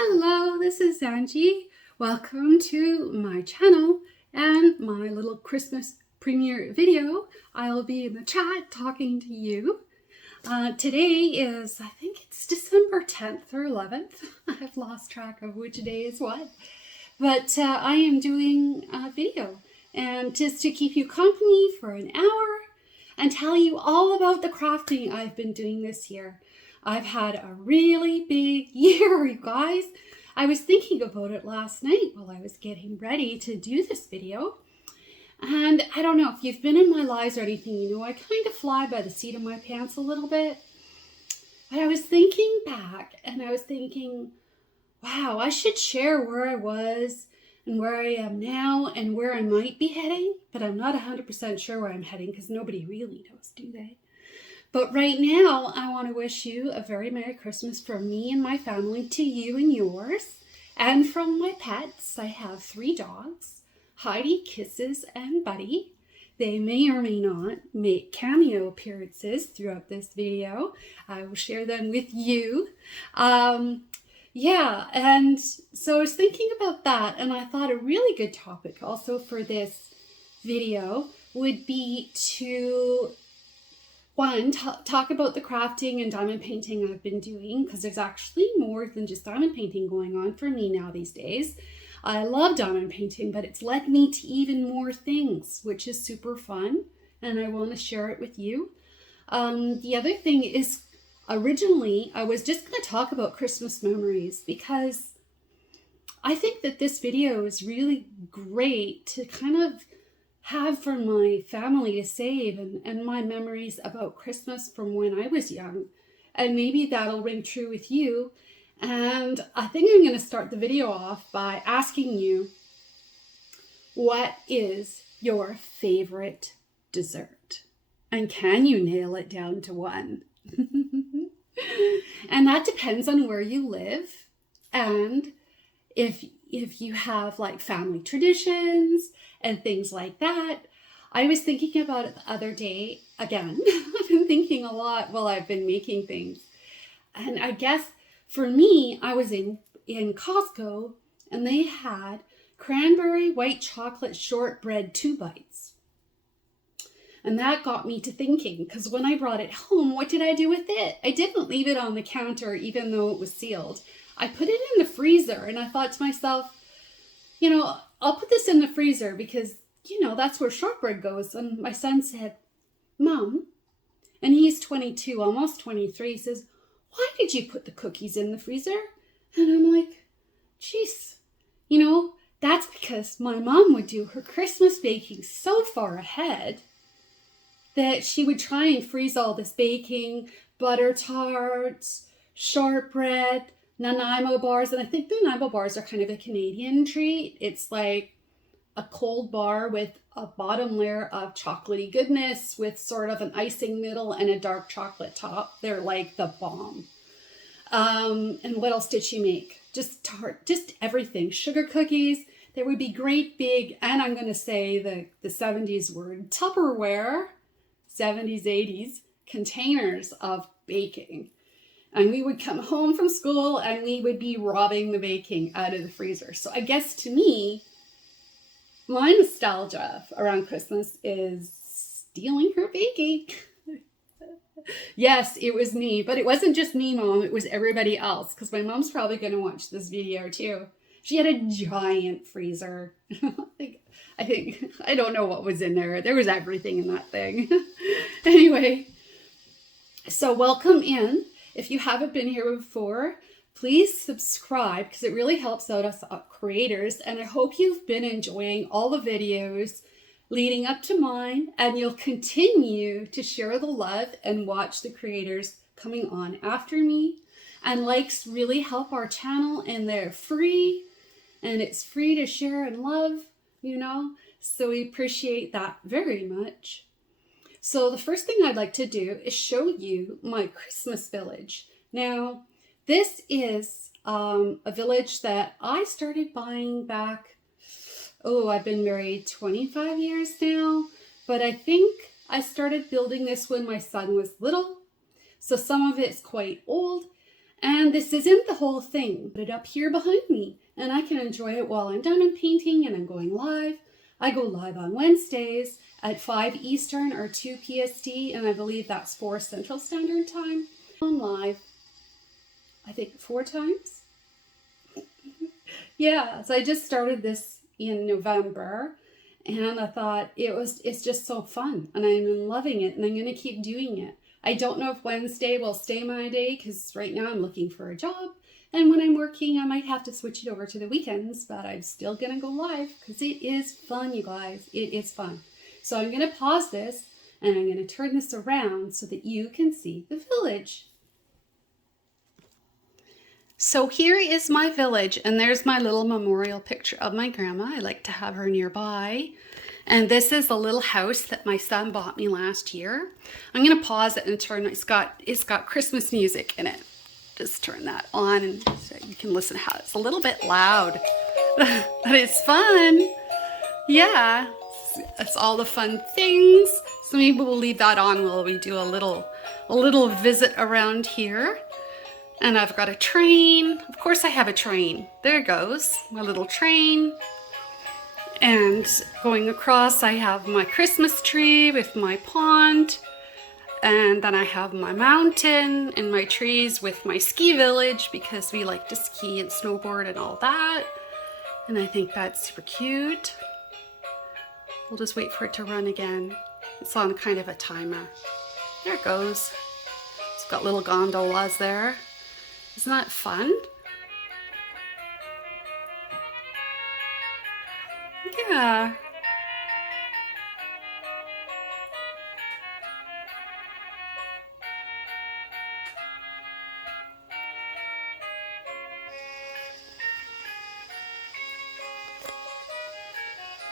Hello, this is Angie. Welcome to my channel and my little Christmas premiere video. I'll be in the chat talking to you. Today is, I think it's December 10th or 11th. I've lost track of which day is what. But I am doing a video and just to keep you company for an hour and tell you all about the crafting I've been doing this year. I've had a really big year, you guys. I was thinking about it last night while I was getting ready to do this video. And I don't know if you've been in my lives or anything, you know, I kind of fly by the seat of my pants a little bit. But I was thinking back and I was thinking, wow, I should share where I was and where I am now and where I might be heading. But I'm not 100% sure where I'm heading because nobody really knows, do they? But right now, I want to wish you a very Merry Christmas from me and my family to you and yours. And from my pets, I have 3 dogs, Heidi, Kisses, and Buddy. They may or may not make cameo appearances throughout this video. I will share them with you. Yeah, and so I was thinking about that, and I thought a really good topic also for this video would be to talk about the crafting and diamond painting I've been doing, because there's actually more than just diamond painting going on for me now these days. I love diamond painting, but it's led me to even more things, which is super fun, and I want to share it with you. The other thing is, originally, I was just going to talk about Christmas memories, because I think that this video is really great to kind of have for my family to save and my memories about Christmas from when I was young. And maybe that'll ring true with you. And I think I'm going to start the video off by asking you, what is your favorite dessert? And can you nail it down to one? And that depends on where you live and if you have like family traditions and things like that. I was thinking about it the other day again. I've been thinking a lot while I've been making things. And I guess for me, I was in Costco and they had cranberry white chocolate shortbread 2 bites. And that got me to thinking, because when I brought it home, what did I do with it? I didn't leave it on the counter even though it was sealed. I put it in the freezer and I thought to myself, you know, I'll put this in the freezer because, you know, that's where shortbread goes. And my son said, Mom, and he's 22, almost 23, he says, why did you put the cookies in the freezer? And I'm like, geez, you know, that's because my mom would do her Christmas baking so far ahead that she would try and freeze all this baking, butter tarts, shortbread, Nanaimo bars. And I think the Nanaimo bars are kind of a Canadian treat. It's like a cold bar with a bottom layer of chocolatey goodness with sort of an icing middle and a dark chocolate top. They're like the bomb. And what else did she make? Just tart, just everything. Sugar cookies. There would be great big, and I'm going to say the 70s word, Tupperware, 70s, 80s, containers of baking. And we would come home from school and we would be robbing the baking out of the freezer. So I guess to me, my nostalgia around Christmas is stealing her baking. Yes, it was me, but it wasn't just me, Mom. It was everybody else, because my mom's probably going to watch this video too. She had a giant freezer. I don't know what was in there. There was everything in that thing. Anyway, so welcome in. If you haven't been here before, please subscribe because it really helps out us creators. And I hope you've been enjoying all the videos leading up to mine, and you'll continue to share the love and watch the creators coming on after me. And likes really help our channel, and they're free, and it's free to share and love, you know, so we appreciate that very much. So the first thing I'd like to do is show you my Christmas village. Now, this is a village that I started buying back, I've been married 25 years now, but I think I started building this when my son was little. So some of it's quite old, And this isn't the whole thing. Put it up here behind me and I can enjoy it while I'm diamond painting and I'm going live. I go live on Wednesdays at 5 Eastern or 2 PST, and I believe that's 4 Central Standard Time. On live, I think 4 times. Yeah, so I just started this in November, and I thought it's just so fun, and I'm loving it, and I'm going to keep doing it. I don't know if Wednesday will stay my day, because right now I'm looking for a job, and when I'm working, I might have to switch it over to the weekends, but I'm still going to go live, because it is fun, you guys. It is fun. So I'm going to pause this, and I'm going to turn this around so that you can see the village. So here is my village, and there's my little memorial picture of my grandma. I like to have her nearby. And this is the little house that my son bought me last year. I'm going to pause it and turn, it's got Christmas music in it. Just turn that on and so you can listen to how it's a little bit loud, but it's fun. Yeah, it's all the fun things. So maybe we'll leave that on while we do a little visit around here. And I've got a train. Of course I have a train. There it goes, my little train. And going across, I have my Christmas tree with my pond. And then I have my mountain and my trees with my ski village because we like to ski and snowboard and all that. And I think that's super cute. We'll just wait for it to run again. It's on kind of a timer. There it goes. It's got little gondolas there. Isn't that fun? Yeah.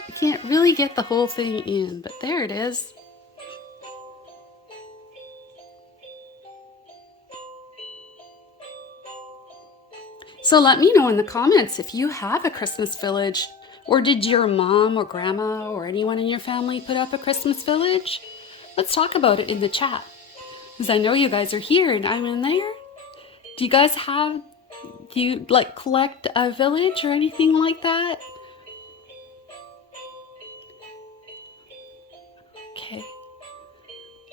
I can't really get the whole thing in, but there it is. So let me know in the comments if you have a Christmas village, or did your mom or grandma or anyone in your family put up a Christmas village? Let's talk about it in the chat, because I know you guys are here and I'm in there. Do you like collect a village or anything like that? Okay,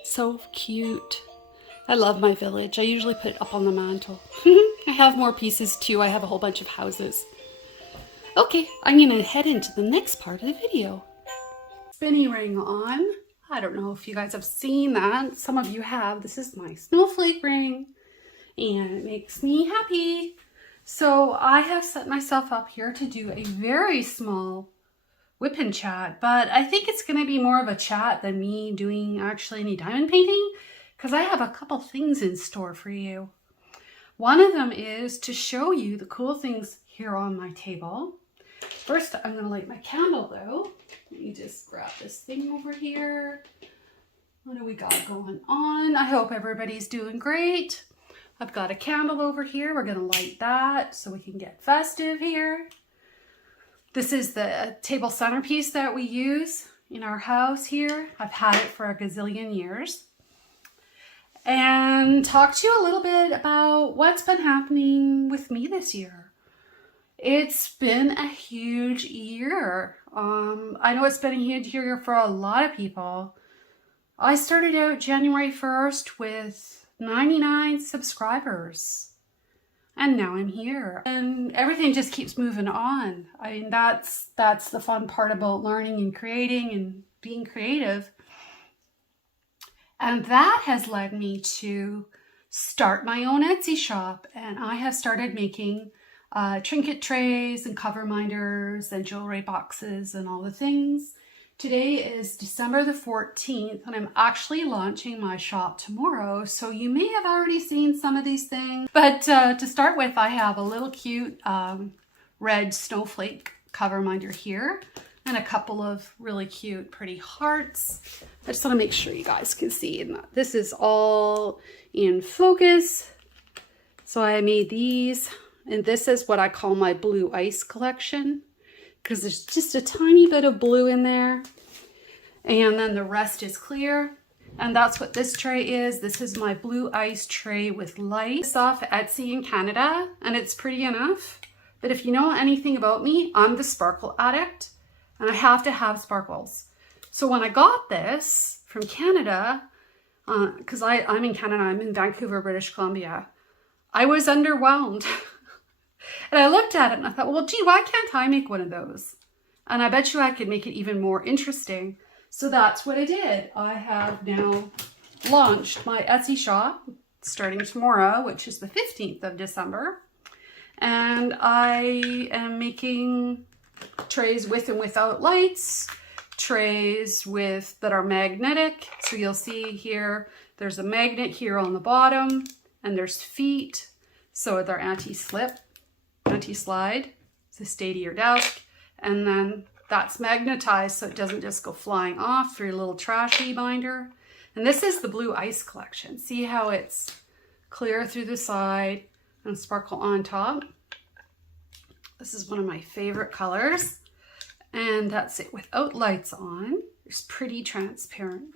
so cute. I love my village. I usually put it up on the mantle. I have more pieces too. I have a whole bunch of houses. Okay, I'm gonna head into the next part of the video. Spinny ring on. I don't know if you guys have seen that. Some of you have. This is my snowflake ring and it makes me happy. So I have set myself up here to do a very small whip and chat, but I think it's gonna be more of a chat than me doing actually any diamond painting, because I have a couple things in store for you. One of them is to show you the cool things here on my table. First, I'm going to light my candle though. Let me just grab this thing over here. What do we got going on? I hope everybody's doing great. I've got a candle over here. We're going to light that so we can get festive here. This is the table centerpiece that we use in our house here. I've had it for a gazillion years. And talk to you a little bit about what's been happening with me this year. It's been a huge year. I know it's been a huge year for a lot of people. I started out January 1st with 99 subscribers. And now I'm here. And everything just keeps moving on. I mean, that's the fun part about learning and creating and being creative. And that has led me to start my own Etsy shop. And I have started making trinket trays and cover minders and jewelry boxes and all the things. Today is December the 14th, and I'm actually launching my shop tomorrow. So you may have already seen some of these things. But to start with, I have a little cute red snowflake cover minder here. And a couple of really cute, pretty hearts. I just want to make sure you guys can see. And this is all in focus. So I made these. And this is what I call my blue ice collection, because there's just a tiny bit of blue in there. And then the rest is clear. And that's what this tray is. This is my blue ice tray with lights. It's off Etsy in Canada, and it's pretty enough. But if you know anything about me, I'm the sparkle addict, and I have to have sparkles. So when I got this from Canada, because I'm in Canada, I'm in Vancouver, British Columbia, I was underwhelmed. And I looked at it and I thought, well, gee, why can't I make one of those? And I bet you I could make it even more interesting. So that's what I did. I have now launched my Etsy shop starting tomorrow, which is the 15th of December. And I am making trays with and without lights, trays with that are magnetic. So you'll see here, there's a magnet here on the bottom, and there's feet. So they're anti-slip, anti-slide to stay to your desk. And then that's magnetized so it doesn't just go flying off for your little trashy binder. And this is the blue ice collection. See how it's clear through the side and sparkle on top? This is one of my favorite colors. And that's it without lights on. It's pretty transparent.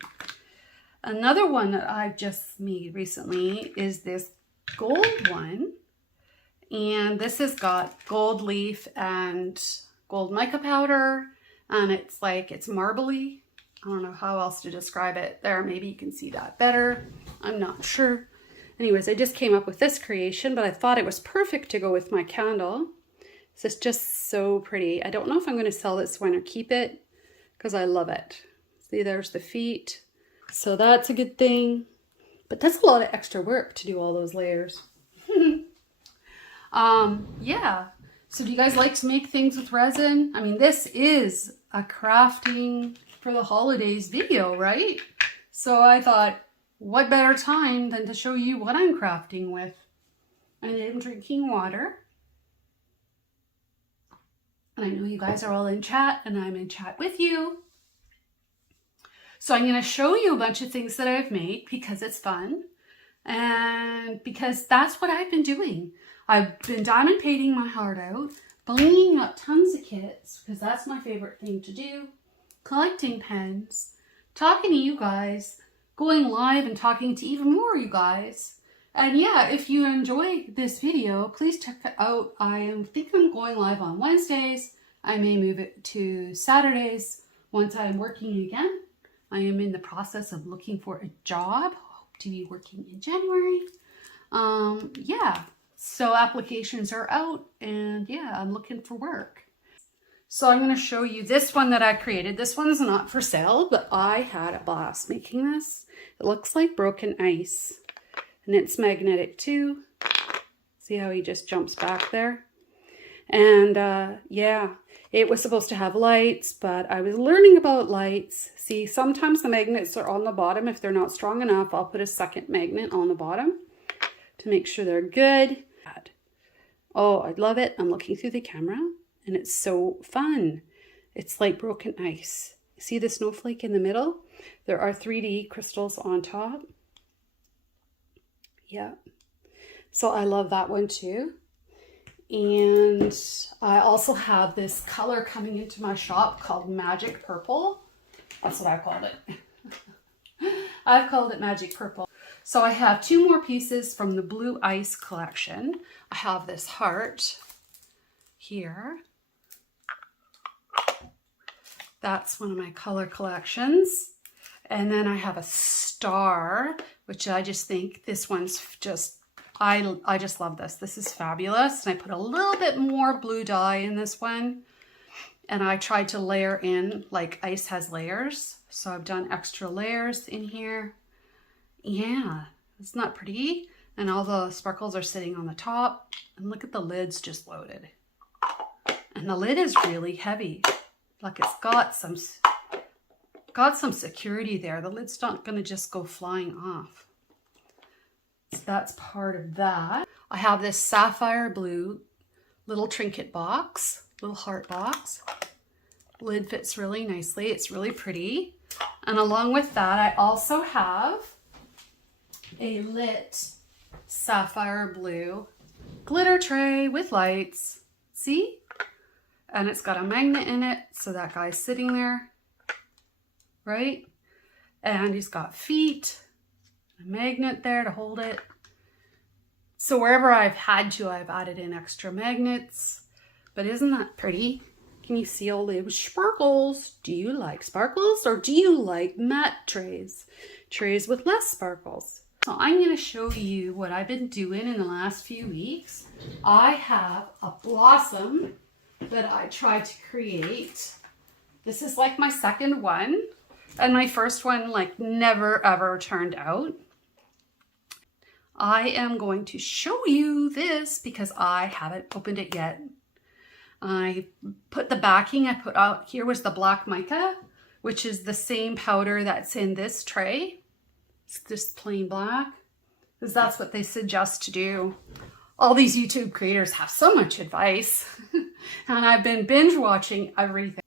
Another one that I've just made recently is this gold one. And this has got gold leaf and gold mica powder, and it's like, it's marbly. I don't know how else to describe it. There, maybe you can see that better. I'm not sure. Anyways, I just came up with this creation, but I thought it was perfect to go with my candle. This is just so pretty. I don't know if I'm going to sell this one or keep it because I love it. See, there's the feet. So that's a good thing. But that's a lot of extra work to do all those layers. Yeah. So do you guys like to make things with resin? I mean, this is a crafting for the holidays video, right? So I thought, what better time than to show you what I'm crafting with? And I'm drinking water. And I know you guys are all in chat, and I'm in chat with you. So I'm going to show you a bunch of things that I've made because it's fun. And because that's what I've been doing. I've been diamond painting my heart out, blinging up tons of kits, because that's my favorite thing to do, collecting pens, talking to you guys, going live and talking to even more of you guys. And yeah, if you enjoy this video, please check it out. I think I'm going live on Wednesdays. I may move it to Saturdays once I'm working again. I am in the process of looking for a job. Hope to be working in January. Yeah. So applications are out, and yeah, I'm looking for work. So I'm going to show you this one that I created. This one's not for sale, but I had a blast making this. It looks like broken ice, and it's magnetic too. See how he just jumps back there? And yeah, it was supposed to have lights, but I was learning about lights. See, sometimes the magnets are on the bottom. If they're not strong enough, I'll put a second magnet on the bottom to make sure they're good. Oh, I love it. I'm looking through the camera and it's so fun. It's like broken ice. See the snowflake in the middle? There are 3D crystals on top. Yeah. So I love that one too. And I also have this color coming into my shop called Magic Purple. That's what I called it. I've called it Magic Purple. So I have two more pieces from the Blue Ice collection. I have this heart here. That's one of my color collections. And then I have a star, which I just think this one's just, I just love this. This is fabulous. And I put a little bit more blue dye in this one. And I tried to layer in, like ice has layers. So I've done extra layers in here. Yeah, it's not pretty. And all the sparkles are sitting on the top. And look at the lid's just loaded. And the lid is really heavy. Like it's got some security there. The lid's not going to just go flying off. So that's part of that. I have this sapphire blue little trinket box, little heart box. Lid fits really nicely. It's really pretty. And along with that, I also have a lit sapphire blue glitter tray with lights. See? And it's got a magnet in it, so that guy's sitting there, right? And he's got feet, a magnet there to hold it. So wherever I've had to, I've added in extra magnets. But isn't that pretty? Can you see all those sparkles? Do you like sparkles or do you like matte trays? Trays with less sparkles. So I'm going to show you what I've been doing in the last few weeks. I have a blossom that I tried to create. This is like my second one. And my first one like never ever turned out. I am going to show you this because I haven't opened it yet. I put the backing I put out here was the black mica, which is the same powder that's in this tray. It's just plain black, because that's what they suggest to do. All these YouTube creators have so much advice, and I've been binge watching everything.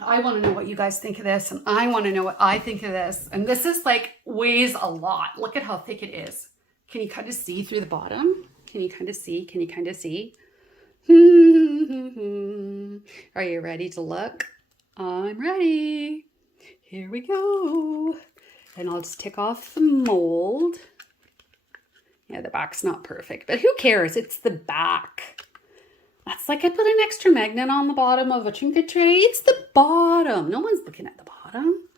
I want to know what you guys think of this, and I want to know what I think of this. And this is like weighs a lot. Look at how thick it is. Can you kind of see through the bottom? Can you kind of see? Can you kind of see? Are you ready to look? I'm ready. Here we go. And I'll just take off the mold. Yeah, the back's not perfect, but who cares? It's the back. That's like I put an extra magnet on the bottom of a trinket tray. It's the bottom. No one's looking at the bottom.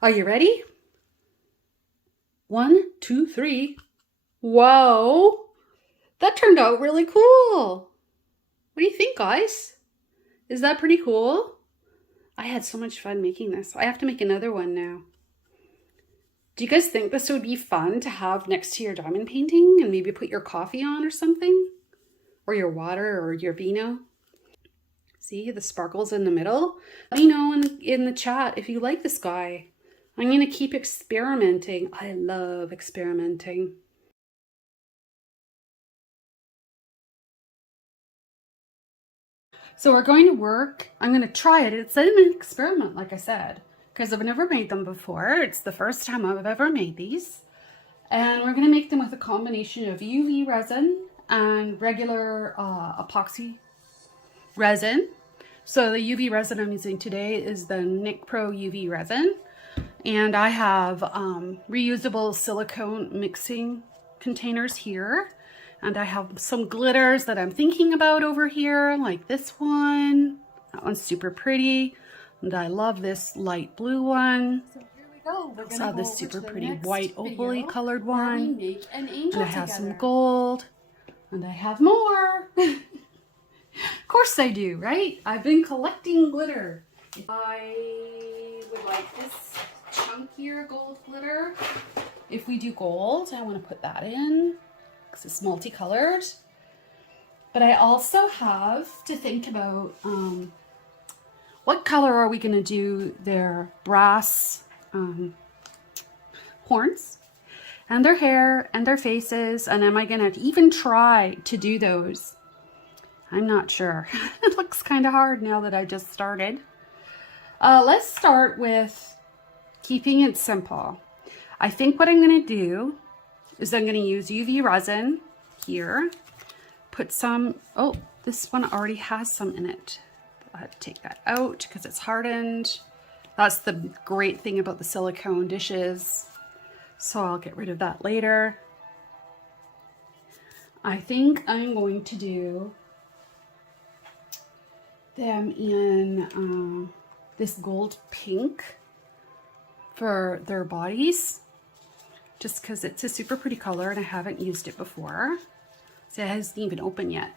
Are you ready? 1, 2, 3. Whoa. That turned out really cool. What do you think, guys? Is that pretty cool? I had so much fun making this. I have to make another one now. Do you guys think this would be fun to have next to your diamond painting and maybe put your coffee on or something? Or your water or your vino? See the sparkles in the middle? Let me know in the chat if you like this guy. I'm going to keep experimenting. I love experimenting. So we're going to work. I'm going to try it. It's an experiment, like I said, because I've never made them before. It's the first time I've ever made these. And we're going to make them with a combination of UV resin and regular epoxy resin. So the UV resin I'm using today is the Nick Pro UV resin. And I have reusable silicone mixing containers here. And I have some glitters that I'm thinking about over here, like this one. That one's super pretty. And I love this light blue one. So here we go. We're gonna go this super pretty white opally colored one. And I have some gold. And I have more. Of course I do, right? I've been collecting glitter. I would like this chunkier gold glitter. If we do gold, I want to put that in. It's multicolored, but I also have to think about what color are we going to do their brass horns and their hair and their faces, and am I going to even try to do those? I'm not sure. It looks kind of hard now that I just started. Let's start with keeping it simple. I think what I'm going to do is I'm going to use UV resin here, put some, oh, this one already has some in it. I have to take that out because it's hardened. That's the great thing about the silicone dishes. So I'll get rid of that later. I think I'm going to do them in this gold pink for their bodies. Just because it's a super pretty color and I haven't used it before. So it hasn't even opened yet.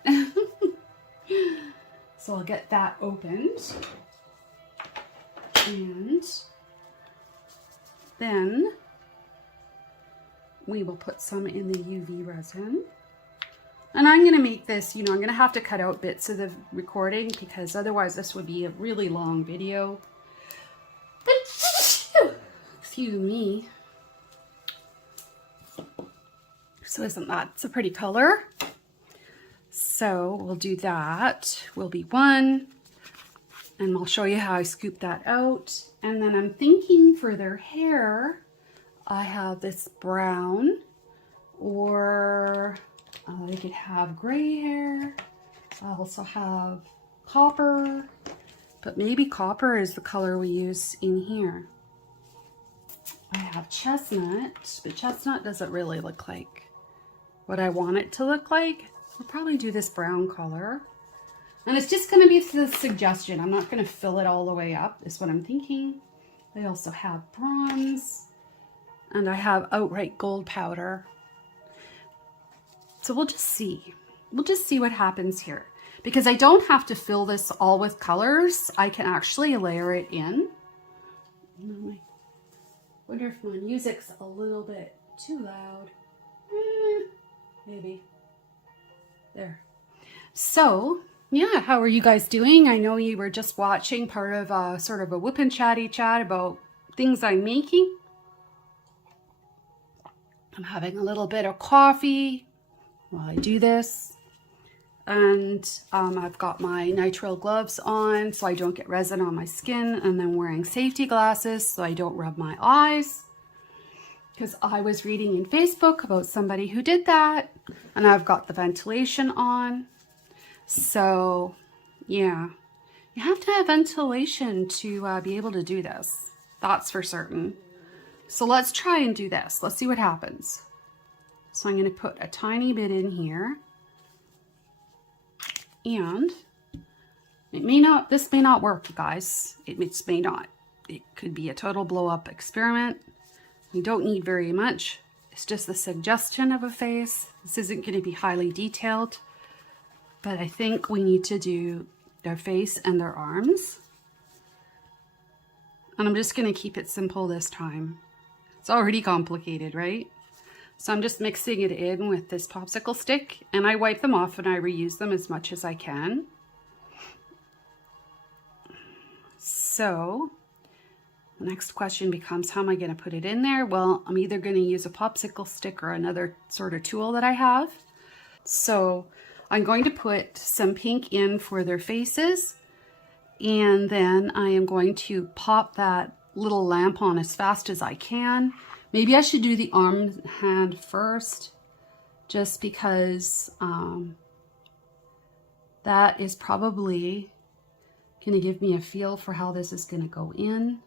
So I'll get that opened. And then we will put some in the UV resin. And I'm going to make this, you know, I'm going to have to cut out bits of the recording because otherwise this would be a really long video. Excuse me. So isn't that, it's a pretty color. So we'll do that. Will be one. And I'll show you how I scoop that out. And then I'm thinking for their hair, I have this brown, or they could have gray hair. I also have copper, but maybe copper is the color we use in here. I have chestnut, but chestnut doesn't really look like what I want it to look like. I'll probably do this brown color. And it's just going to be the suggestion. I'm not going to fill it all the way up, is what I'm thinking. I also have bronze, and I have outright gold powder. So we'll just see. We'll just see what happens here. Because I don't have to fill this all with colors. I can actually layer it in. I wonder if my music's a little bit too loud. Maybe. There. So, yeah, how are you guys doing? I know you were just watching part of a sort of a whoop and chatty chat about things I'm making. I'm having a little bit of coffee while I do this. And I've got my nitrile gloves on so I don't get resin on my skin, and then wearing safety glasses so I don't rub my eyes. Because I was reading in Facebook about somebody who did that, and I've got the ventilation on. So, yeah, you have to have ventilation to be able to do this. That's for certain. So let's try and do this. Let's see what happens. So I'm going to put a tiny bit in here. And this may not work, you guys. It may not. It could be a total blow up experiment. You don't need very much. It's just the suggestion of a face. This isn't going to be highly detailed, but I think we need to do their face and their arms. And I'm just going to keep it simple this time. It's already complicated, right? So I'm just mixing it in with this popsicle stick, and I wipe them off and I reuse them as much as I can. So the next question becomes, how am I going to put it in there? Well, I'm either going to use a popsicle stick or another sort of tool that I have. So I'm going to put some pink in for their faces, and then I am going to pop that little lamp on as fast as I can. Maybe I should do the arm hand first, just because that is probably going to give me a feel for how this is going to go in.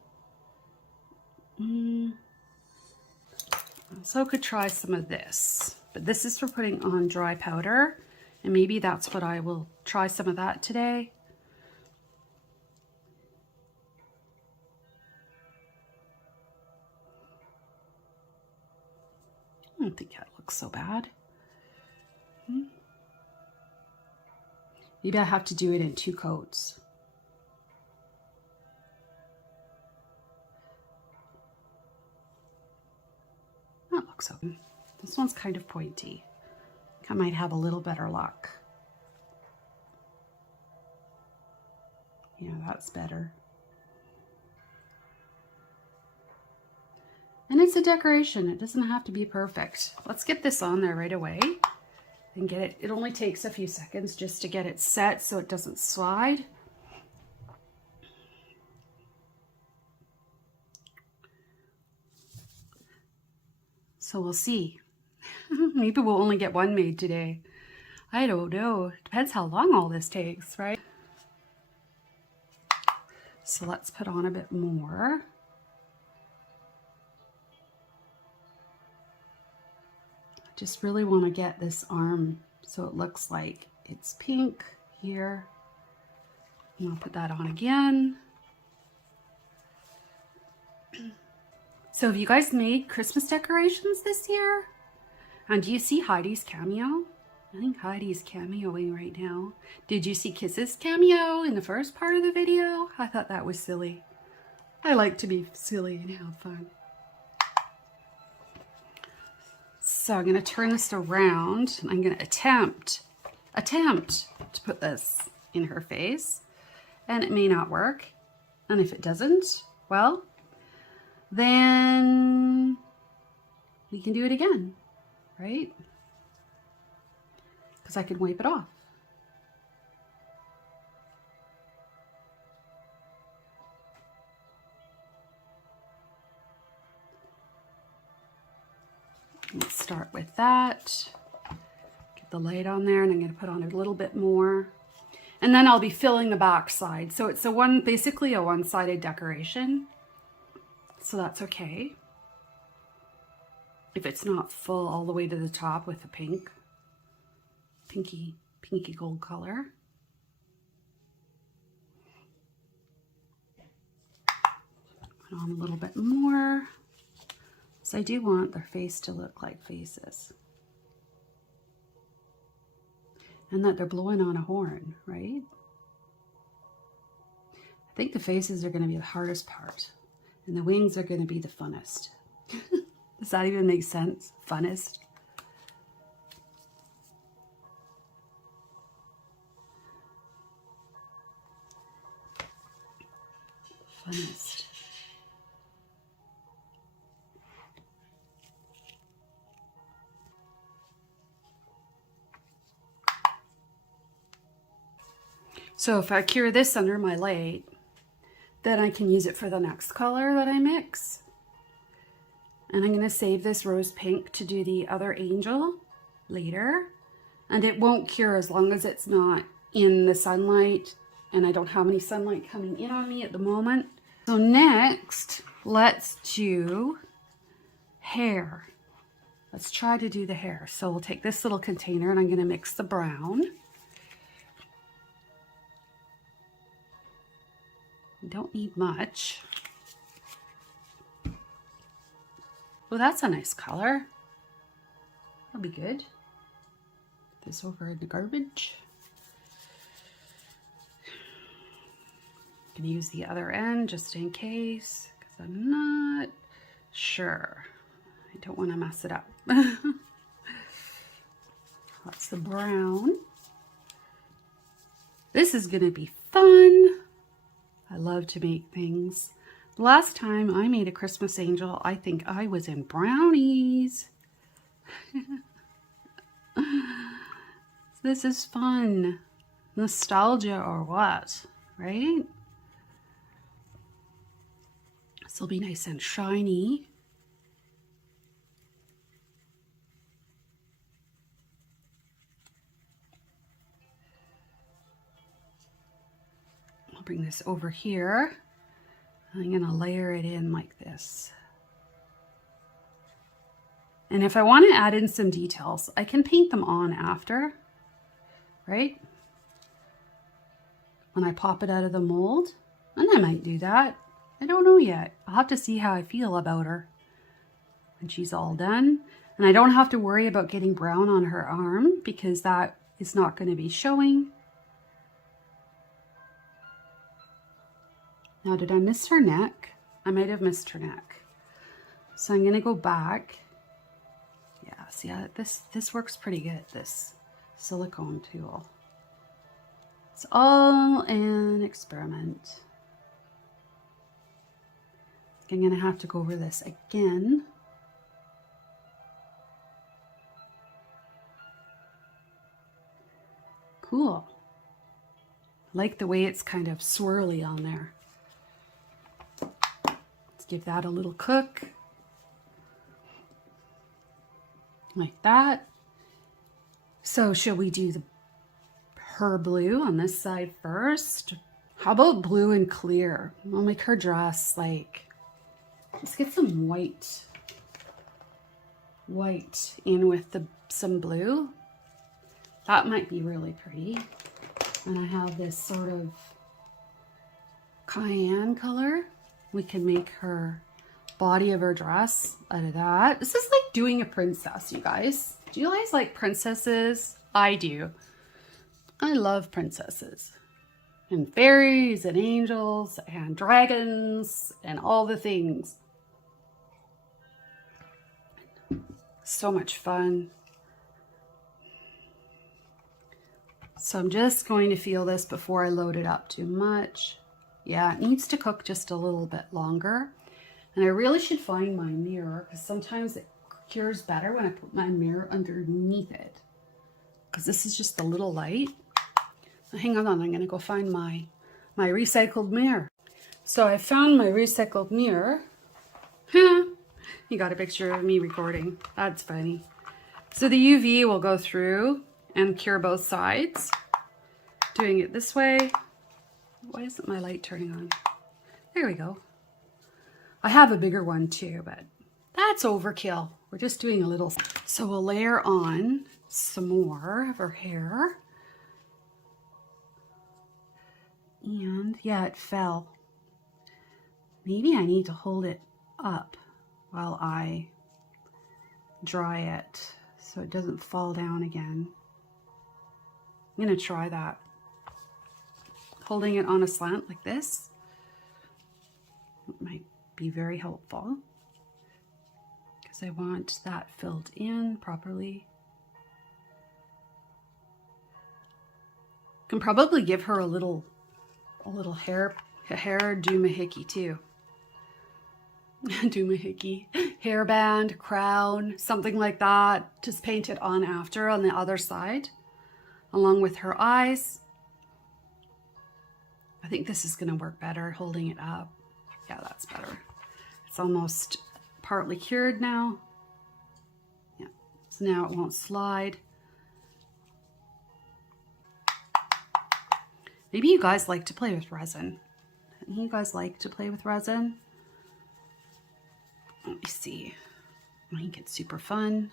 So I could try some of this, but this is for putting on dry powder, and maybe that's what I will try some of that today. I don't think that looks so bad. Maybe I have to do it in 2 coats. That looks okay. This one's kind of pointy. I might have a little better luck. Yeah, that's better. And it's a decoration. It doesn't have to be perfect. Let's get this on there right away and get it. It only takes a few seconds just to get it set so it doesn't slide. So we'll see. Maybe we'll only get one made today. I don't know. Depends how long all this takes, right? So let's put on a bit more. Just really want to get this arm so it looks like it's pink here. And I'll put that on again. So have you guys made Christmas decorations this year? And do you see Heidi's cameo? I think Heidi's cameoing right now. Did you see Kiss's cameo in the first part of the video? I thought that was silly. I like to be silly and have fun. So I'm going to turn this around, and I'm going to attempt to put this in her face, and it may not work. And if it doesn't, well, then we can do it again, right? Because I can wipe it off. Let's start with that. Get the light on there, and I'm going to put on a little bit more. And then I'll be filling the back side. So it's basically a one-sided decoration. So that's okay. if it's not full all the way to the top with the pinky gold color. Put on a little bit more. So I do want their face to look like faces. And that they're blowing on a horn, right? I think the faces are going to be the hardest part. And the wings are going to be the funnest. Does that even make sense? Funnest? Funnest. So if I cure this under my light, then I can use it for the next color that I mix. And I'm going to save this rose pink to do the other angel later. And it won't cure as long as it's not in the sunlight. And I don't have any sunlight coming in on me at the moment. So next, let's do hair. Let's try to do the hair. So we'll take this little container and I'm going to mix the brown. Don't need much. Well, that's a nice color. That'll be good. Put this over in the garbage. I'm gonna use the other end just in case, because I'm not sure. I don't want to mess it up. That's the brown. This is gonna be fun. I love to make things. The last time I made a Christmas angel, I think I was in brownies. This is fun. Nostalgia or what, right? This will be nice and shiny. I'll bring this over here. I'm going to layer it in like this. And if I want to add in some details, I can paint them on after, right? When I pop it out of the mold. And I might do that. I don't know yet. I'll have to see how I feel about her when she's all done. And I don't have to worry about getting brown on her arm because that is not going to be showing. Now, did I miss her neck? I might have missed her neck. So I'm going to go back. Yeah, see, this works pretty good, this silicone tool. It's all an experiment. I'm going to have to go over this again. Cool. I like the way it's kind of swirly on there. Give that a little cook like that. So shall we do her blue on this side first? How about blue and clear? I'll make her dress like, let's get some white in with some blue. That might be really pretty. And I have this sort of cayenne color. We can make her body of her dress out of that. This is like doing a princess, you guys. Do you guys like princesses? I do. I love princesses. And fairies and angels and dragons and all the things. So much fun. So I'm just going to feel this before I load it up too much. Yeah, it needs to cook just a little bit longer. And I really should find my mirror because sometimes it cures better when I put my mirror underneath it. Because this is just a little light. So hang on, I'm going to go find my recycled mirror. So I found my recycled mirror. You got a picture of me recording. That's funny. So the UV will go through and cure both sides. Doing it this way. Why isn't my light turning on? There we go. I have a bigger one too, but that's overkill, We're just doing a little. So we'll layer on some more of her hair. And yeah, it fell. Maybe I need to hold it up while I dry it so it doesn't fall down again. I'm gonna try that. Holding it on a slant like this might be very helpful because I want that filled in properly. Can probably give her a little hair doohickey too. Doohickey, hairband, crown, something like that. Just paint it on after on the other side, along with her eyes. I think this is gonna work better holding it up. Yeah, that's better. It's almost partly cured now. Yeah, so now it won't slide. Maybe you guys like to play with resin. You guys like to play with resin? Let me see. I think it's super fun.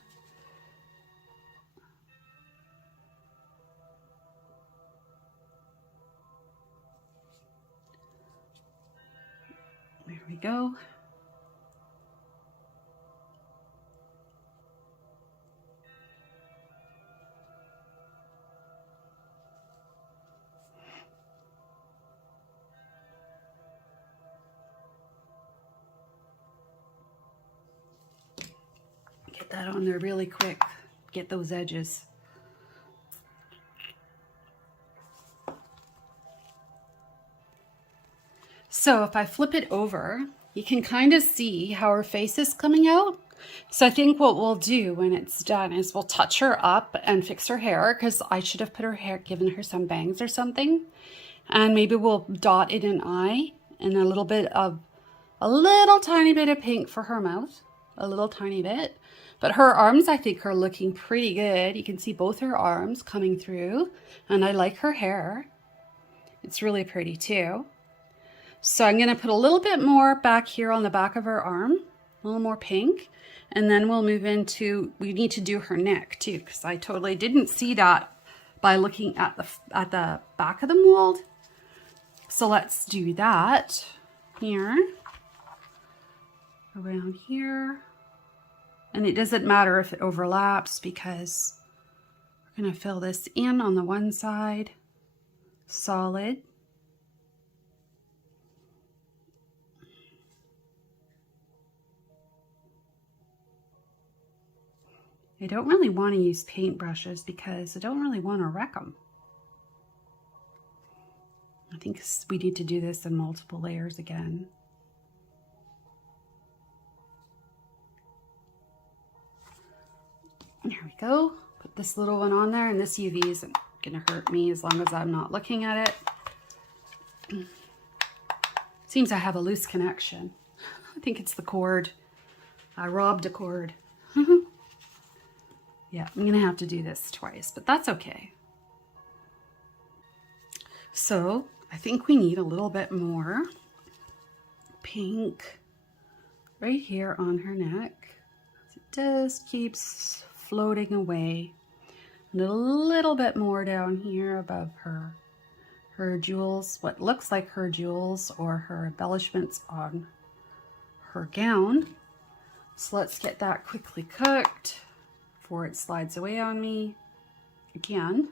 There we go. Get that on there really quick. Get those edges. So if I flip it over, you can kind of see how her face is coming out. So I think what we'll do when it's done is we'll touch her up and fix her hair, because I should have put her hair, given her some bangs or something. And maybe we'll dot it an eye and a little tiny bit of pink for her mouth. A little tiny bit. But her arms, I think, are looking pretty good. You can see both her arms coming through. And I like her hair. It's really pretty too. So I'm going to put a little bit more back here on the back of her arm. A little more pink. And then we'll move into, we need to do her neck too, because I totally didn't see that by looking at the back of the mold. So let's do that here. Around here. And it doesn't matter if it overlaps because we're going to fill this in on the one side, solid. I don't really want to use paintbrushes because I don't really want to wreck them. I think we need to do this in multiple layers again. There we go. Put this little one on there, and this UV isn't going to hurt me as long as I'm not looking at it. Seems I have a loose connection. I think it's the cord. I robbed a cord. Yeah, I'm going to have to do this twice, but that's okay. So I think we need a little bit more pink right here on her neck. It just keeps floating away. And a little bit more down here above her jewels, what looks like her jewels or her embellishments on her gown. So let's get that quickly cooked before it slides away on me again.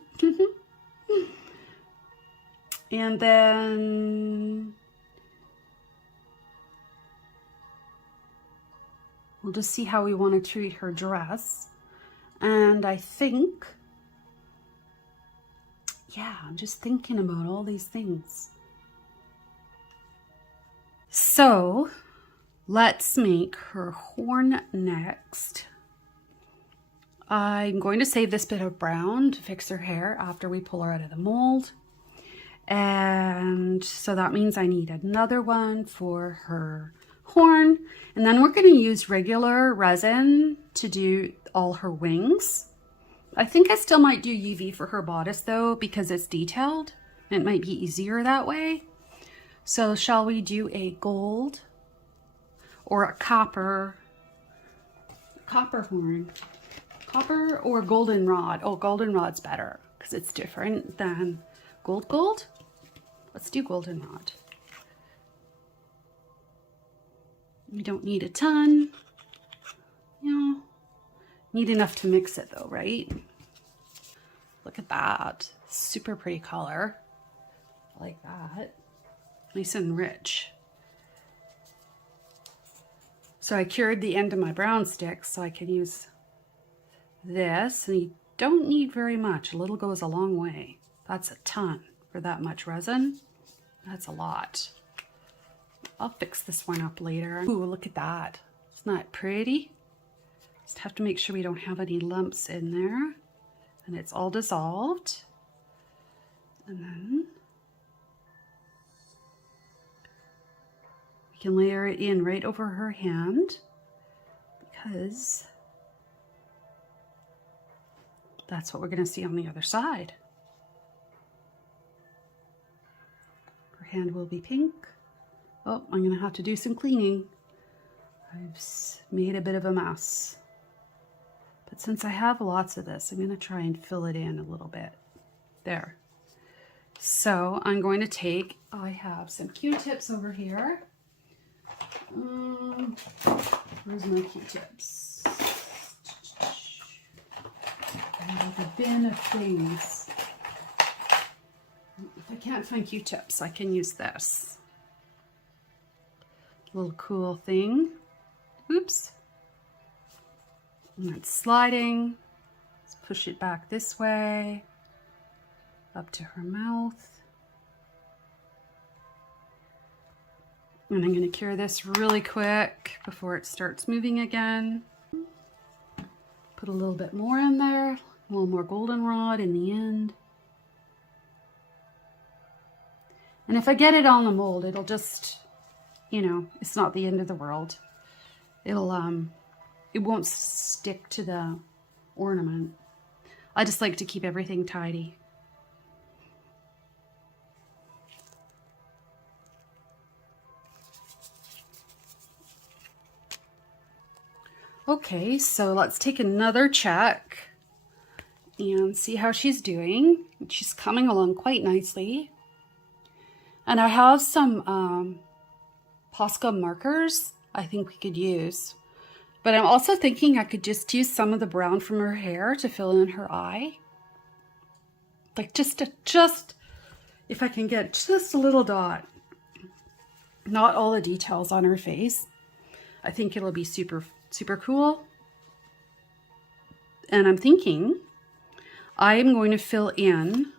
And then we'll just see how we want to treat her dress. And I think, yeah, I'm just thinking about all these things. So let's make her horn next. I'm going to save this bit of brown to fix her hair after we pull her out of the mold. And so that means I need another one for her horn. And then we're going to use regular resin to do all her wings. I think I still might do UV for her bodice though, because it's detailed. It might be easier that way. So shall we do a gold or a copper copper horn. Copper or goldenrod. Oh, goldenrod's better because it's different than gold. Let's do goldenrod. You don't need a ton. You know, need enough to mix it though, right? Look at that. Super pretty color. I like that. Nice and rich. So I cured the end of my brown stick so I can use this. And you don't need very much. A little goes a long way. That's a ton for that much resin. That's a lot. I'll fix this one up later. Ooh, look at that. Isn't that pretty? Just have to make sure we don't have any lumps in there. And it's all dissolved. And then we can layer it in right over her hand because that's what we're going to see on the other side. Her hand will be pink. Oh, I'm going to have to do some cleaning. I've made a bit of a mess. But since I have lots of this, I'm going to try and fill it in a little bit. There. So I'm going to take, I have some Q-tips over here. Where's my Q-tips? I have a bin of things. If I can't find Q-tips, I can use this. Little cool thing. Oops. And it's sliding. Let's push it back this way. Up to her mouth. And I'm going to cure this really quick before it starts moving again. Put a little bit more in there. A little more goldenrod in the end. And if I get it on the mold, it'll just, you know, it's not the end of the world. It'll, it won't stick to the ornament. I just like to keep everything tidy. Okay, so let's take another check and see how she's doing. She's coming along quite nicely. And I have some Posca markers I think we could use. But I'm also thinking I could just use some of the brown from her hair to fill in her eye. Like just if I can get just a little dot. Not all the details on her face. I think it'll be super cool. And I'm thinking I am going to fill in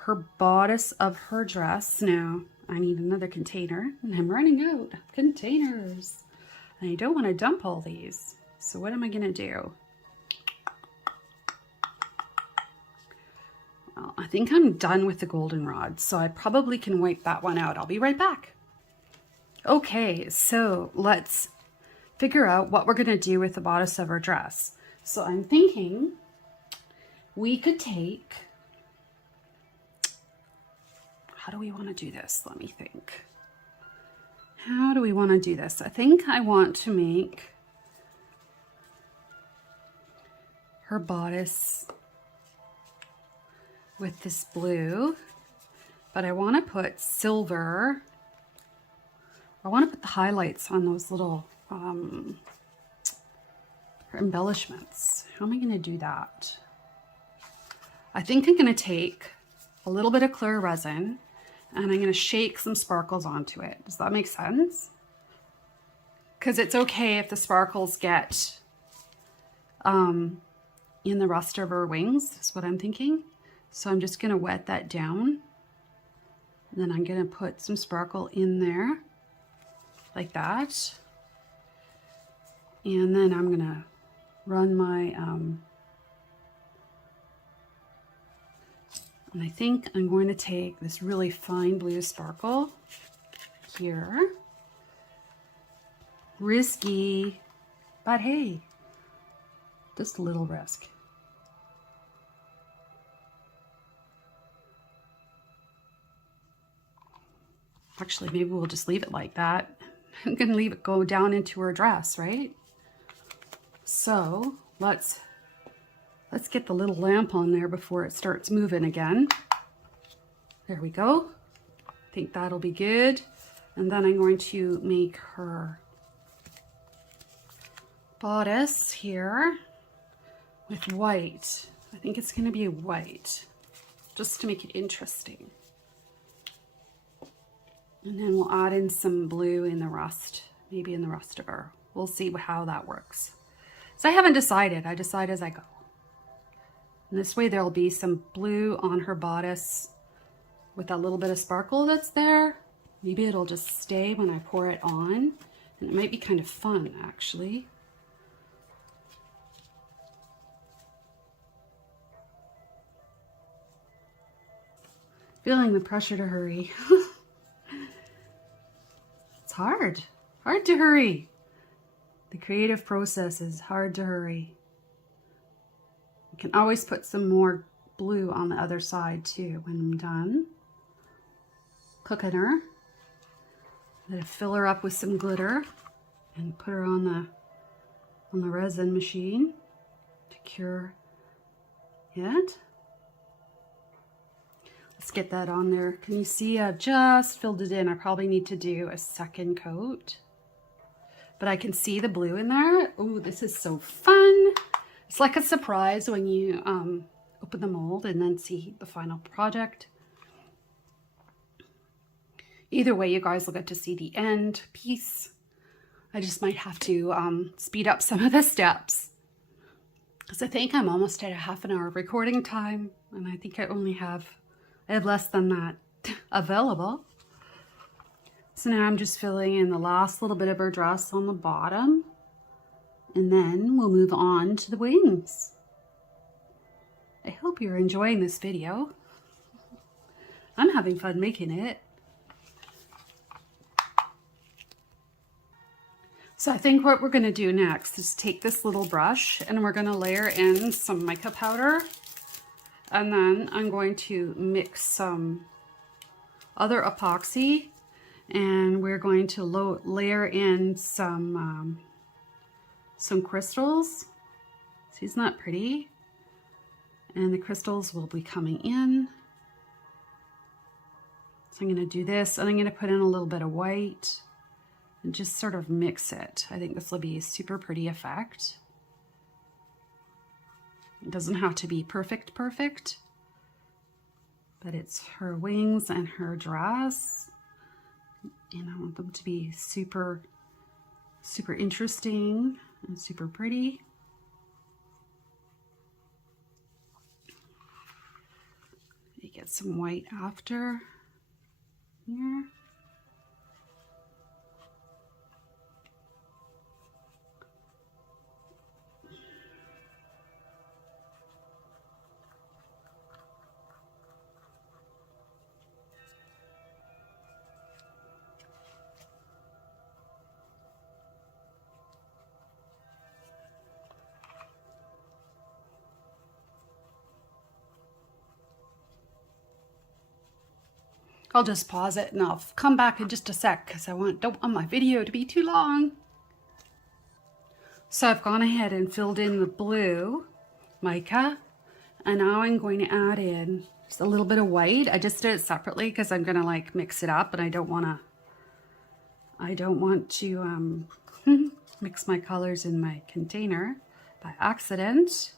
her bodice of her dress. Now, I need another container and I'm running out of containers. And I don't want to dump all these. So what am I going to do? Well, I think I'm done with the goldenrod, so I probably can wipe that one out. I'll be right back. Okay, so let's figure out what we're going to do with the bodice of her dress. So I'm thinking we could take, how do we want to do this? Let me think. How do we want to do this? I think I want to make her bodice with this blue, but I want to put silver. I want to put the highlights on those little embellishments. How am I going to do that? I think I'm going to take a little bit of clear resin and I'm going to shake some sparkles onto it. Does that make sense? Because it's okay if the sparkles get in the rest of her wings, is what I'm thinking. So I'm just going to wet that down. And then I'm going to put some sparkle in there, like that. And then I'm going to run my, and I think I'm going to take this really fine blue sparkle here. Risky, but hey, just a little risk. Actually, maybe we'll just leave it like that. I'm going to leave it go down into her dress, right? So let's get the little lamp on there before it starts moving again. There we go. I think that'll be good. And then I'm going to make her bodice here with white. I think it's going to be white, just to make it interesting. And then we'll add in some blue in the rest, maybe in the rest of her. We'll see how that works. So I haven't decided. I decide as I go. And this way there'll be some blue on her bodice with that little bit of sparkle that's there. Maybe it'll just stay when I pour it on. And it might be kind of fun, actually. Feeling the pressure to hurry. It's hard to hurry. The creative process is hard to hurry. You can always put some more blue on the other side too when I'm done cooking her. I'm gonna fill her up with some glitter and put her on the resin machine to cure it. Let's get that on there. Can you see I've just filled it in? I probably need to do a second coat. But I can see the blue in there. Ooh, this is so fun. It's like a surprise when you open the mold and then see the final project. Either way, you guys will get to see the end piece. I just might have to speed up some of the steps, because I think I'm almost at a half an hour recording time, and I think I have less than that available. So now I'm just filling in the last little bit of her dress on the bottom, and then we'll move on to the wings. I hope you're enjoying this video. I'm having fun making it. So I think what we're going to do next is take this little brush and we're going to layer in some mica powder, and then I'm going to mix some other epoxy, and we're going to layer in some crystals. See, isn't that pretty? And the crystals will be coming in. So I'm going to do this, and I'm going to put in a little bit of white and just sort of mix it. I think this will be a super pretty effect. It doesn't have to be perfect, but it's her wings and her dress, and I want them to be super, super interesting and super pretty. You get some white after here. I'll just pause it and I'll come back in just a sec, because I don't want my video to be too long. So I've gone ahead and filled in the blue mica, and now I'm going to add in just a little bit of white. I just did it separately because I'm going to like mix it up, and I don't want to mix my colors in my container by accident.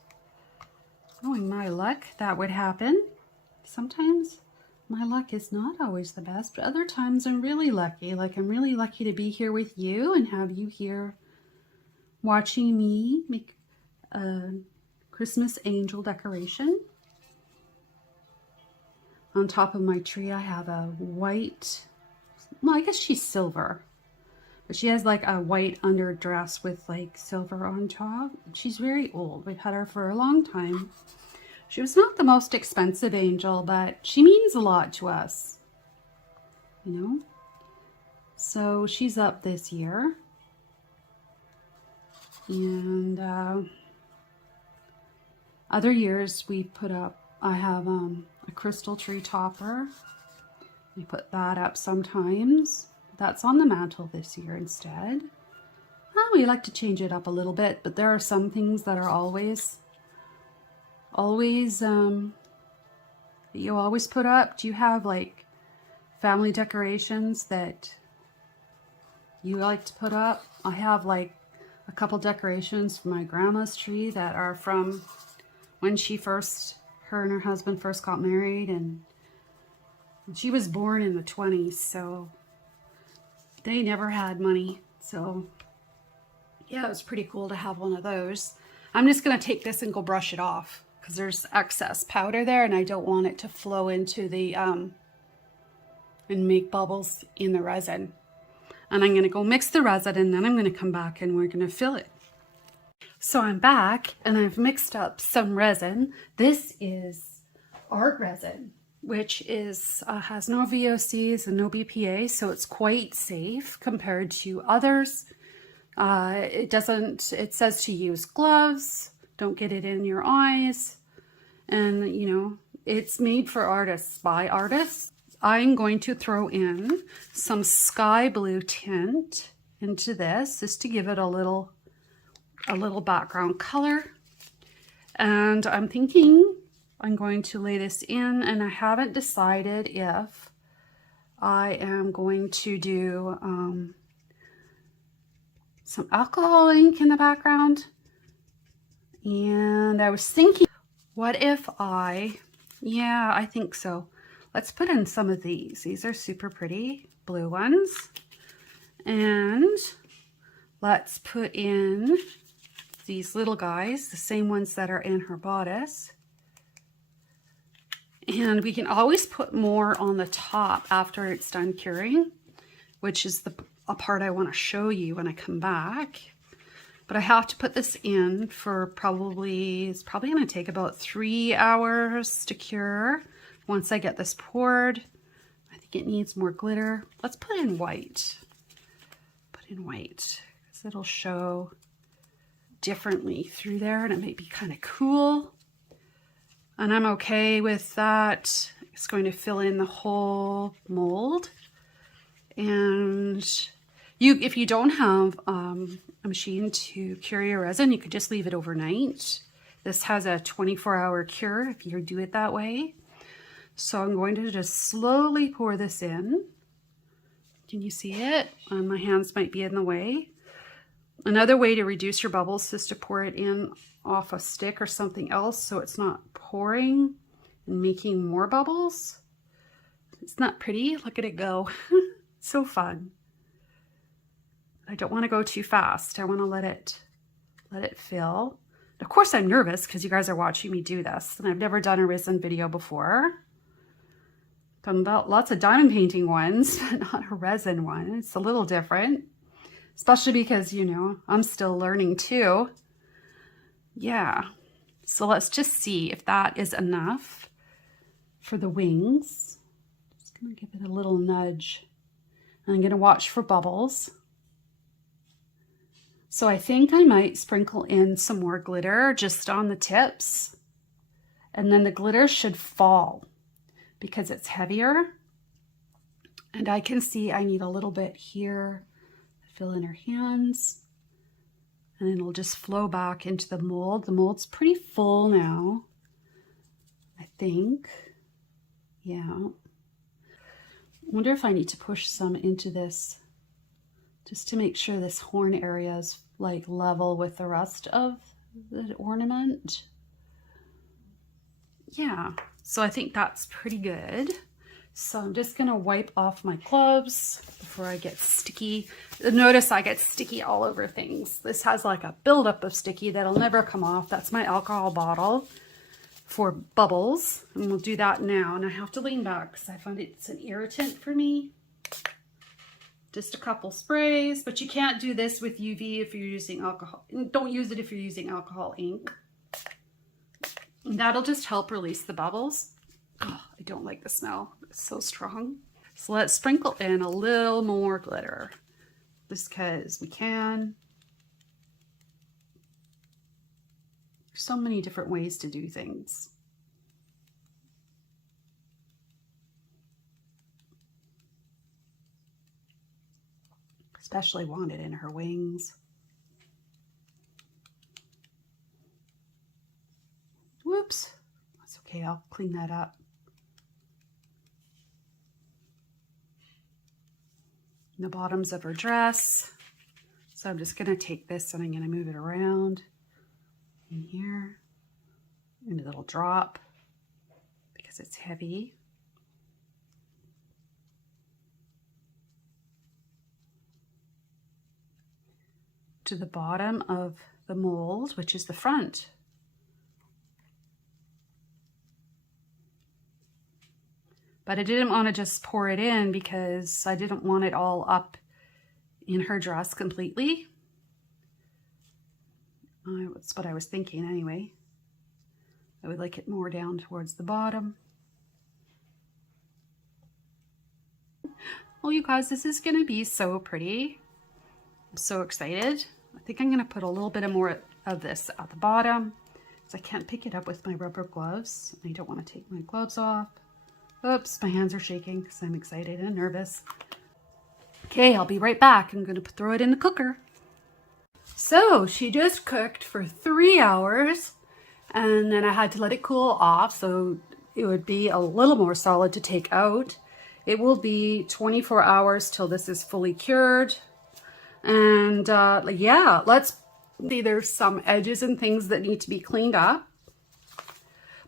Knowing my luck, that would happen. Sometimes my luck is not always the best, but other times I'm really lucky. Like, I'm really lucky to be here with you and have you here watching me make a Christmas angel decoration. On top of my tree, I have a white, well, I guess she's silver, but she has like a white underdress with like silver on top. She's very old. We've had her for a long time. She was not the most expensive angel, but she means a lot to us, you know? So she's up this year. And other years we put up, I have a crystal tree topper. We put that up sometimes. That's on the mantle this year instead. Well, we like to change it up a little bit, but there are some things that are always you always put up. Do you have like family decorations that you like to put up? I have like a couple decorations for my grandma's tree that are from when her and her husband first got married, and she was born in the 20s, so they never had money. So yeah, it was pretty cool to have one of those. I'm just gonna take this and go brush it off because there's excess powder there and I don't want it to flow into the and make bubbles in the resin. And I'm gonna go mix the resin and then I'm gonna come back and we're gonna fill it. So I'm back and I've mixed up some resin. This is art resin, which is has no VOCs and no BPA, so it's quite safe compared to others. It says to use gloves, don't get it in your eyes, and you know, it's made for artists by artists. I'm going to throw in some sky blue tint into this just to give it a little background color. And I'm thinking I'm going to lay this in, and I haven't decided if I am going to do some alcohol ink in the background. And I was thinking, what if yeah, I think so. Let's put in some of these. These are super pretty blue ones. And let's put in these little guys, the same ones that are in her bodice. And we can always put more on the top after it's done curing, which is a part I want to show you when I come back. But I have to put this in for it's probably going to take about 3 hours to cure once I get this poured. I think it needs more glitter. Let's put in white. Put in white because it'll show differently through there and it might be kind of cool. And I'm okay with that. It's going to fill in the whole mold. And if you don't have a machine to cure your resin, you could just leave it overnight. This has a 24-hour cure if you do it that way. So I'm going to just slowly pour this in. Can you see it? My hands might be in the way. Another way to reduce your bubbles is to pour it in off a stick or something else so it's not pouring and making more bubbles. It's not pretty. Look at it go. It's so fun. I don't want to go too fast. I want to let it fill. Of course, I'm nervous because you guys are watching me do this, and I've never done a resin video before. Done lots of diamond painting ones, but not a resin one. It's a little different, especially because, you know, I'm still learning too. Yeah. So let's just see if that is enough for the wings. Just gonna give it a little nudge. And I'm gonna watch for bubbles. So I think I might sprinkle in some more glitter just on the tips. And then the glitter should fall because it's heavier. And I can see I need a little bit here to fill in her hands. And then it'll just flow back into the mold. The mold's pretty full now, I think. Yeah. I wonder if I need to push some into this just to make sure this horn area is like level with the rest of the ornament. Yeah, so I think that's pretty good. So I'm just gonna wipe off my gloves before I get sticky. Notice I get sticky all over things. This has like a buildup of sticky that'll never come off. That's my alcohol bottle for bubbles. And we'll do that now. And I have to lean back because I find it's an irritant for me. Just a couple sprays, but you can't do this with UV if you're using alcohol. Don't use it if you're using alcohol ink. And that'll just help release the bubbles. Oh, I don't like the smell. It's so strong. So let's sprinkle in a little more glitter just because we can. There's so many different ways to do things. Especially want it in her wings. okay, I'll clean that up. The bottoms of her dress. So I'm just going to take this and I'm going to move it around in here. And it'll drop because it's heavy. To the bottom of the mold, which is the front. But I didn't want to just pour it in because I didn't want it all up in her dress completely. That's what I was thinking anyway. I would like it more down towards the bottom. Well, you guys, this is going to be so pretty. I'm so excited. I think I'm going to put a little bit more of this at the bottom because I can't pick it up with my rubber gloves. I don't want to take my gloves off. Oops, my hands are shaking because I'm excited and nervous. Okay, I'll be right back. I'm going to throw it in the cooker. So she just cooked for 3 hours and then I had to let it cool off so it would be a little more solid to take out. It will be 24 hours till this is fully cured. And yeah, let's see, there's some edges and things that need to be cleaned up.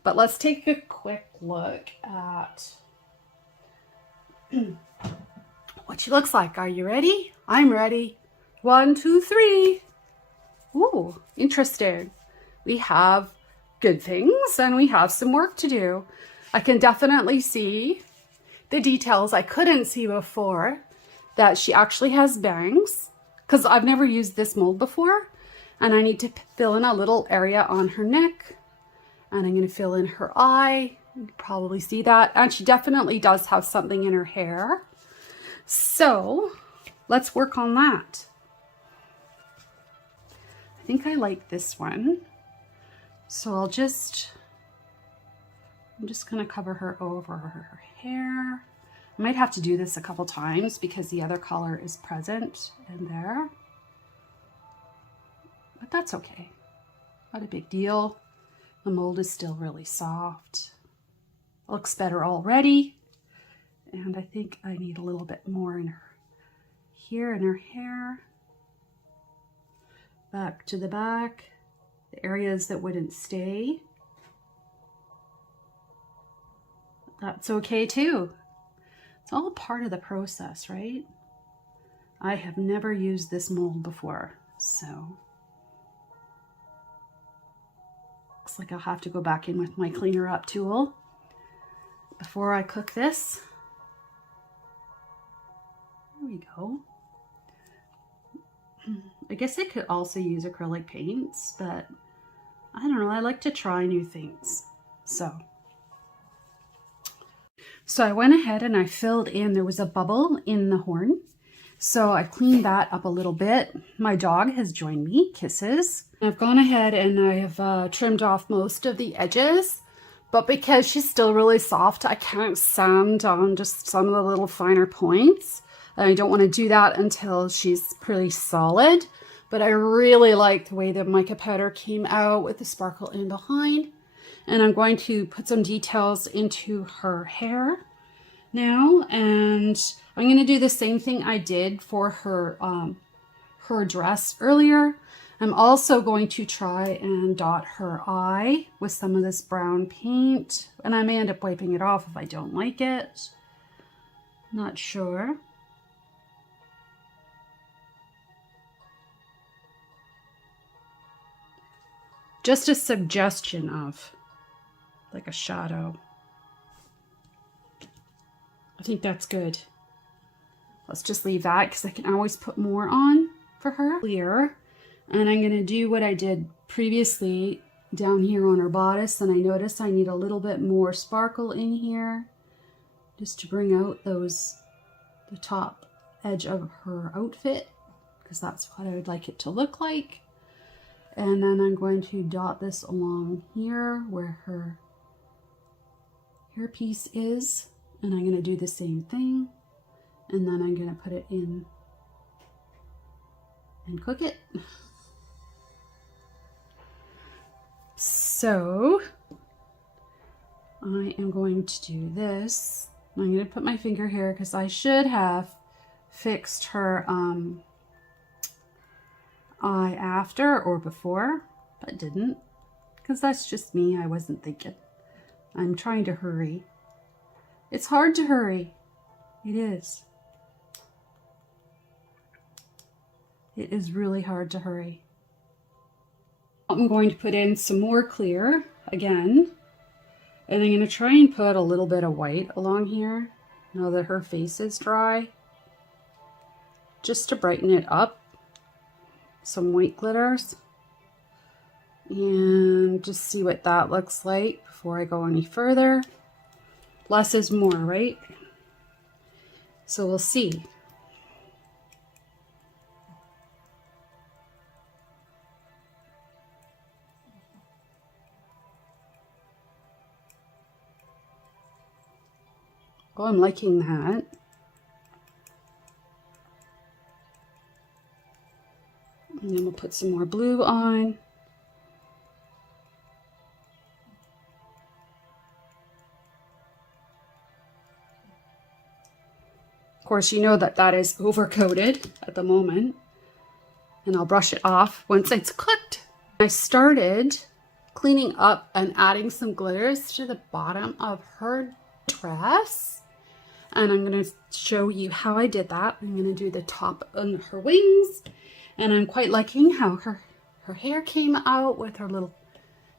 But let's take a quick look at what she looks like. Are you ready? I'm ready. 1, 2, 3. Ooh, interesting. We have good things and we have some work to do. I can definitely see the details I couldn't see before, that she actually has bangs, because I've never used this mold before. And I need to fill in a little area on her neck. And I'm going to fill in her eye. You can probably see that. And she definitely does have something in her hair. So let's work on that. I think I like this one. So I'm just going to cover her over her hair. I might have to do this a couple times because the other color is present in there. But that's okay. Not a big deal. The mold is still really soft. Looks better already. And I think I need a little bit more in her here in her hair. Back to the back. The areas that wouldn't stay. That's okay too. It's all part of the process, right? I have never used this mold before, so looks like I'll have to go back in with my cleaner up tool before I cook this. There we go. I guess I could also use acrylic paints, but I don't know, I like to try new things. So I went ahead and I filled in, there was a bubble in the horn. So I cleaned that up a little bit. My dog has joined me, Kisses. I've gone ahead and I have trimmed off most of the edges, but because she's still really soft, I can't sand on just some of the little finer points. And I don't want to do that until she's pretty solid. But I really like the way the mica powder came out with the sparkle in behind. And I'm going to put some details into her hair now. And I'm going to do the same thing I did for her, her dress earlier. I'm also going to try and dot her eye with some of this brown paint. And I may end up wiping it off if I don't like it. Not sure. Just a suggestion of like a shadow. I think that's good. Let's just leave that because I can always put more on for her. Clear. And I'm going to do what I did previously down here on her bodice. And I notice I need a little bit more sparkle in here just to bring out those, the top edge of her outfit, because that's what I would like it to look like. And then I'm going to dot this along here where her hairpiece is. And I'm going to do the same thing. And then I'm going to put it in and cook it. So I am going to do this. I'm going to put my finger here because I should have fixed her eye after or before, but didn't, because that's just me. I wasn't thinking. I'm trying to hurry. It's hard to hurry. It is. It is really hard to hurry. I'm going to put in some more clear again, and I'm going to try and put a little bit of white along here now that her face is dry, just to brighten it up. Some white glitters, and just see what that looks like before I go any further. Less is more, right? So we'll see. Oh, I'm liking that. And then we'll put some more blue on. Of course, you know that that is overcoated at the moment, and I'll brush it off once it's cooked. I started cleaning up and adding some glitters to the bottom of her dress, and I'm going to show you how I did that. I'm going to do the top on her wings, and I'm quite liking how her hair came out with her little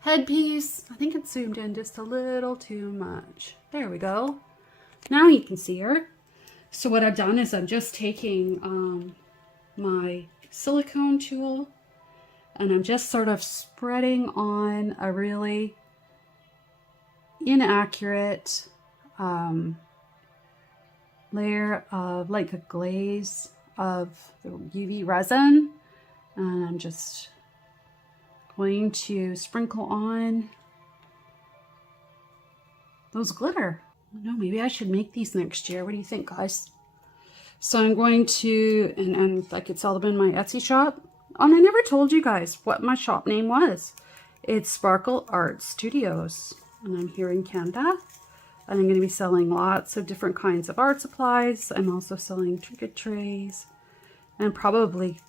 headpiece. I think it zoomed in just a little too much. There we go. Now you can see her. So what I've done is I'm just taking my silicone tool, and I'm just sort of spreading on a really inaccurate layer of like a glaze of the UV resin, and I'm just going to sprinkle on those glitter. No, maybe I should make these next year. What do you think, guys? So I'm going to, and I could sell them in my Etsy shop. And I never told you guys what my shop name was. It's Sparkle Art Studios. And I'm here in Canada. And I'm going to be selling lots of different kinds of art supplies. I'm also selling trinket trays. And probably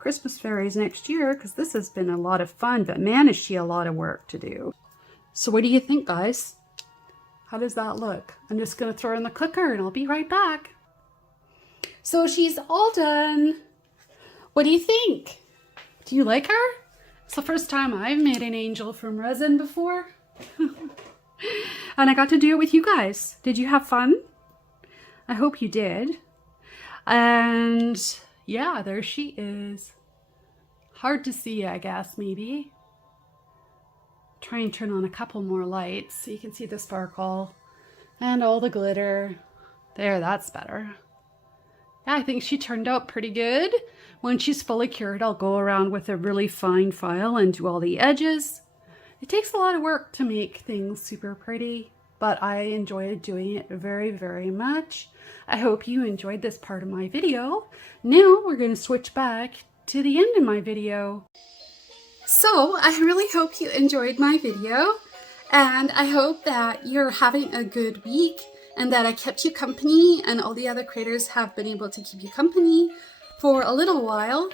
Christmas fairies next year, because this has been a lot of fun. But man, is she a lot of work to do. So what do you think, guys? How does that look? I'm just going to throw her in the cooker and I'll be right back. So she's all done. What do you think? Do you like her? It's the first time I've made an angel from resin before. And I got to do it with you guys. Did you have fun? I hope you did. And yeah, there she is. Hard to see, I guess, maybe. Try and turn on a couple more lights so you can see the sparkle and all the glitter. There, that's better. Yeah, I think she turned out pretty good. When she's fully cured, I'll go around with a really fine file and do all the edges. It takes a lot of work to make things super pretty, but I enjoyed doing it very, very much. I hope you enjoyed this part of my video. Now we're going to switch back to the end of my video. So I really hope you enjoyed my video, and I hope that you're having a good week and that I kept you company and all the other creators have been able to keep you company for a little while,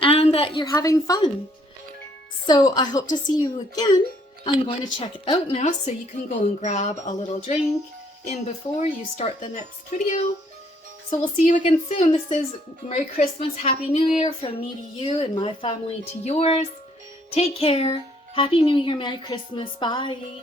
and that you're having fun. So I hope to see you again. I'm going to check it out now so you can go and grab a little drink in before you start the next video. So we'll see you again soon. This is Merry Christmas, Happy New Year from me to you and my family to yours. Take care. Happy New Year, Merry Christmas. Bye.